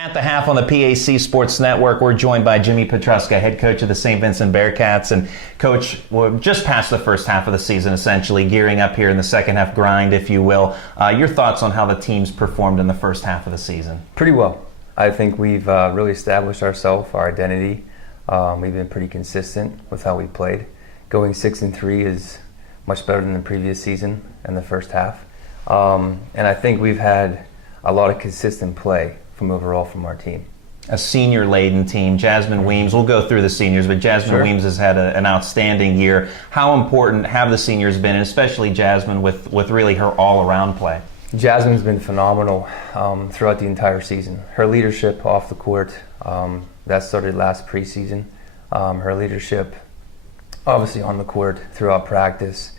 At the half on the PAC Sports Network, we're joined by Jimmy Petruska, head coach of the Saint Vincent Bearcats. And Coach, we're just past the first half of the season, essentially, gearing up here in the second half grind, if you will. Your thoughts on how the team's performed in the first half of the season? Pretty well. I think we've really established ourselves, our identity. We've been pretty consistent with how we played. Going 6-3 is much better than the previous season in the first half. And I think we've had a lot of consistent play from our team. A senior-laden team. Jasmine Weems, we'll go through the seniors, but Jasmine Weems has had an outstanding year. How important have the seniors been, and especially Jasmine with really her all-around play? Jasmine's been phenomenal throughout the entire season. Her leadership off the court, that started last preseason. Her leadership, obviously on the court throughout practice.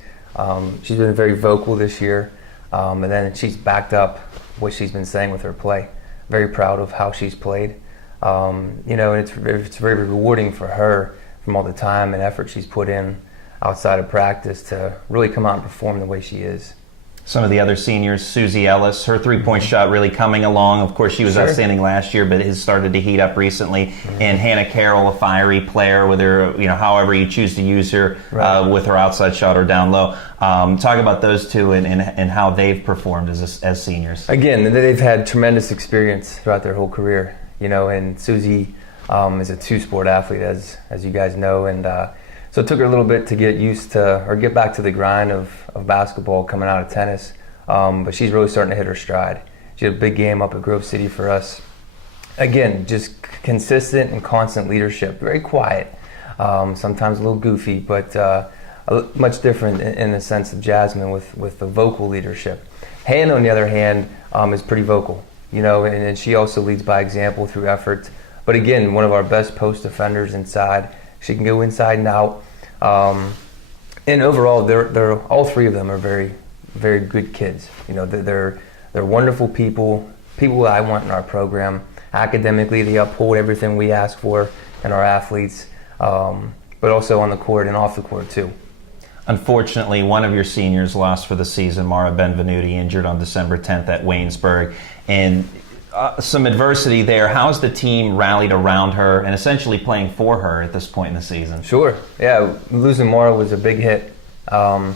She's been very vocal this year, and then she's backed up what she's been saying with her play. Very proud of how she's played. And it's very rewarding for her from all the time and effort she's put in outside of practice to really come out and perform the way she is. Some of the other seniors, Susie Ellis, her three-point shot really coming along. Of course, she was outstanding last year, but has started to heat up recently. And Hannah Carroll, a fiery player with her, however you choose to use her, with her outside shot or down low. Talk about those two and how they've performed as seniors. Again, they've had tremendous experience throughout their whole career. And Susie is a two-sport athlete, as you guys know, and so it took her a little bit to get used to, or get back to the grind of basketball coming out of tennis. But she's really starting to hit her stride. She had a big game up at Grove City for us. Again, just consistent and constant leadership. Very quiet, sometimes a little goofy, but much different in the sense of Jasmine with the vocal leadership. Hannah, on the other hand, is pretty vocal, and she also leads by example through effort. But again, one of our best post defenders inside. She can go inside and out. And overall, they're all three of them are very, very good kids. They're wonderful people that I want in our program. Academically, they uphold everything we ask for in our athletes, but also on the court and off the court too. Unfortunately, one of your seniors lost for the season, Mara Benvenuti, injured on December 10th at Waynesburg. And some adversity there. How's the team rallied around her and essentially playing for her at this point in the season? Sure. Yeah, losing Mara was a big hit. And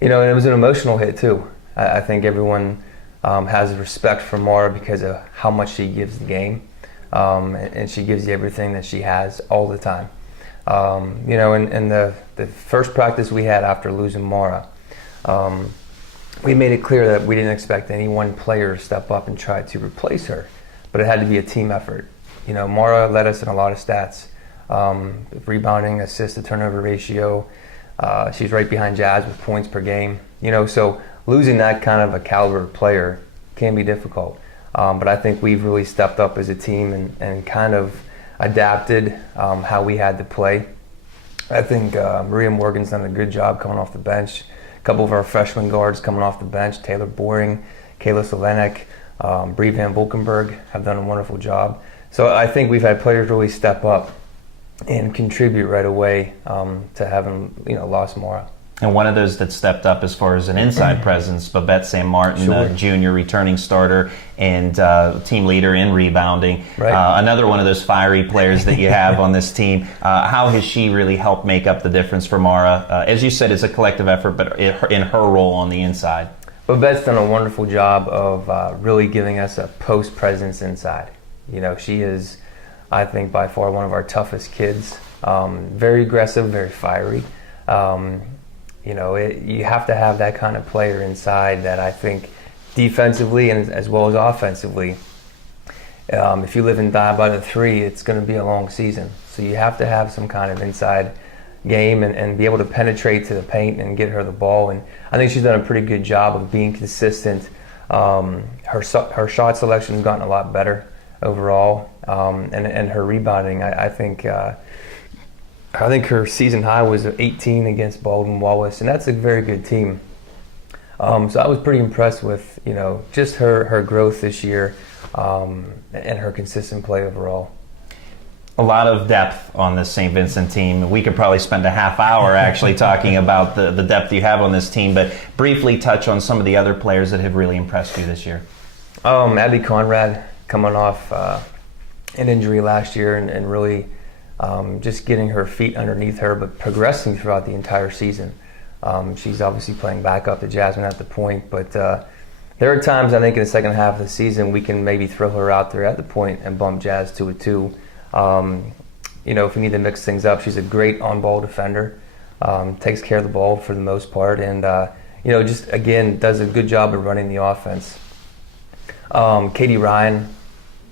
it was an emotional hit too. I think everyone has respect for Mara because of how much she gives the game. And she gives you everything that she has all the time. In the first practice we had after losing Mara, we made it clear that we didn't expect any one player to step up and try to replace her, but it had to be a team effort. Mara led us in a lot of stats, rebounding, assist to turnover ratio. She's right behind Jazz with points per game. So losing that kind of a caliber player can be difficult. But I think we've really stepped up as a team and kind of adapted how we had to play. I think Maria Morgan's done a good job coming off the bench. Couple of our freshman guards coming off the bench, Taylor Boring, Kayla Solenek, Bree Van Volkenberg have done a wonderful job. So I think we've had players really step up and contribute right away to having lost Mara. And one of those that stepped up as far as an inside presence, Beth St Martin Jr, returning starter and team leader in rebounding. Another one of those fiery players that you have on this team. How has she really helped make up the difference for Mara? As you said, it's a collective effort, but in her role on the inside. But Beth's done a wonderful job of really giving us a post presence inside. She is, I think, by far one of our toughest kids. Very aggressive, very fiery. You have to have that kind of player inside that I think defensively and as well as offensively, if you live and die by the three, it's going to be a long season. So you have to have some kind of inside game and be able to penetrate to the paint and get her the ball. And I think she's done a pretty good job of being consistent. Her shot selection has gotten a lot better overall, and her rebounding, I think her season high was 18 against Baldwin Wallace, and that's a very good team. So I was pretty impressed with, just her growth this year and her consistent play overall. A lot of depth on this Saint Vincent team. We could probably spend a half hour actually talking about the depth you have on this team, but briefly touch on some of the other players that have really impressed you this year. Abby Conrad, coming off an injury last year and really just getting her feet underneath her, but progressing throughout the entire season. She's obviously playing backup to Jasmine at the point, but there are times I think in the second half of the season we can maybe throw her out there at the point and bump Jazz to a 2. If we need to mix things up, she's a great on-ball defender, takes care of the ball for the most part, and just again does a good job of running the offense. Katie Ryan,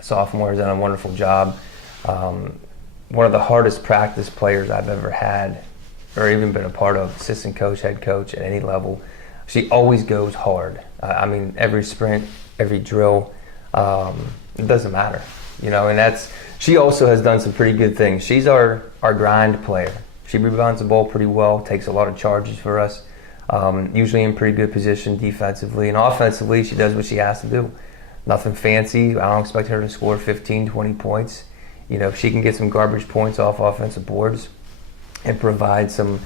sophomore, has done a wonderful job. One of the hardest practice players I've ever had or even been a part of, assistant coach, head coach at any level. She always goes hard. Every sprint, every drill, it doesn't matter, and she also has done some pretty good things. She's our grind player. She rebounds the ball pretty well, takes a lot of charges for us, usually in pretty good position defensively. And offensively, she does what she has to do. Nothing fancy. I don't expect her to score 15, 20 points. If she can get some garbage points off offensive boards and provide some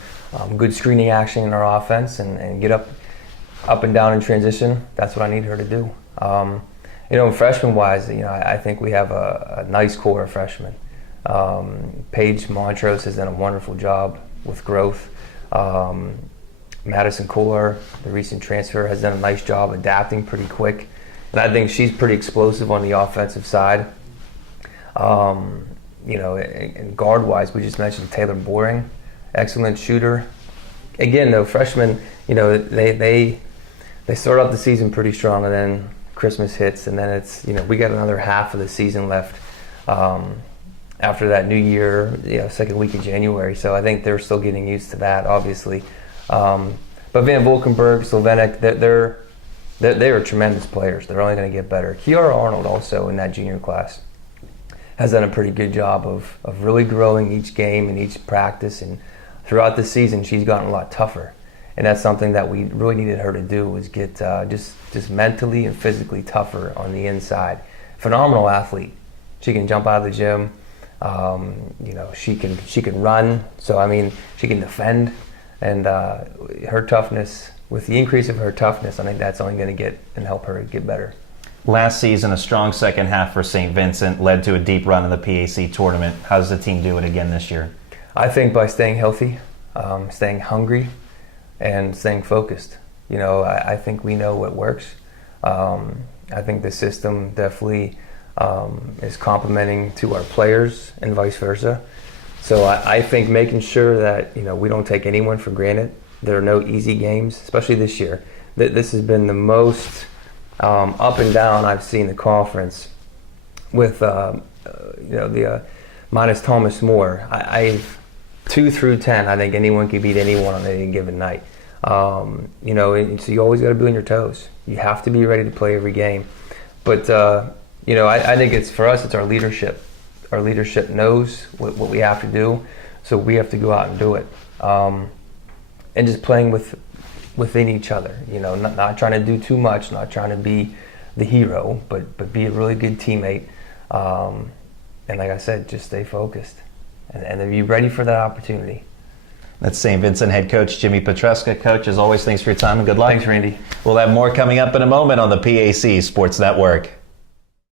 good screening action in our offense and get up and down in transition, that's what I need her to do. Freshman-wise, I think we have a nice core of freshmen. Paige Montrose has done a wonderful job with growth. Madison Kohler, the recent transfer, has done a nice job adapting pretty quick. And I think she's pretty explosive on the offensive side. And guard-wise, we just mentioned Taylor Boring, excellent shooter. Again, though, freshmen, they start off the season pretty strong, and then Christmas hits, and then it's, we got another half of the season left after that new year, second week of January. So I think they're still getting used to that, obviously. But Van Volkenburg, Slovenik, they are tremendous players. They're only going to get better. Kiara Arnold also in that junior class has done a pretty good job of really growing each game and each practice, and throughout the season she's gotten a lot tougher. And that's something that we really needed her to do, was get just mentally and physically tougher on the inside. Phenomenal athlete. She can jump out of the gym. She can run. So she can defend, and her toughness. With the increase of her toughness, I think that's only going to get and help her get better. Last season, a strong second half for Saint Vincent led to a deep run in the PAC tournament. How does the team do it again this year? I think by staying healthy, staying hungry, and staying focused. I think we know what works. I think the system definitely is complementing to our players and vice versa. So I think making sure that we don't take anyone for granted. There are no easy games, especially this year. This has been the most up and down I've seen the conference with the minus Thomas More. I 2 through 10, I think anyone can beat anyone on any given night. And so you always got to be on your toes. You have to be ready to play every game. But I think it's, for us, it's our leadership. Our leadership knows what we have to do, so we have to go out and do it. And just playing within each other, not trying to do too much, not trying to be the hero, but be a really good teammate. And like I said, just stay focused and then be ready for that opportunity. That's St. Vincent head coach Jimmy Petruska. Coach, as always, thanks for your time and good luck. Thanks, Randy. We'll have more coming up in a moment on the PAC Sports Network.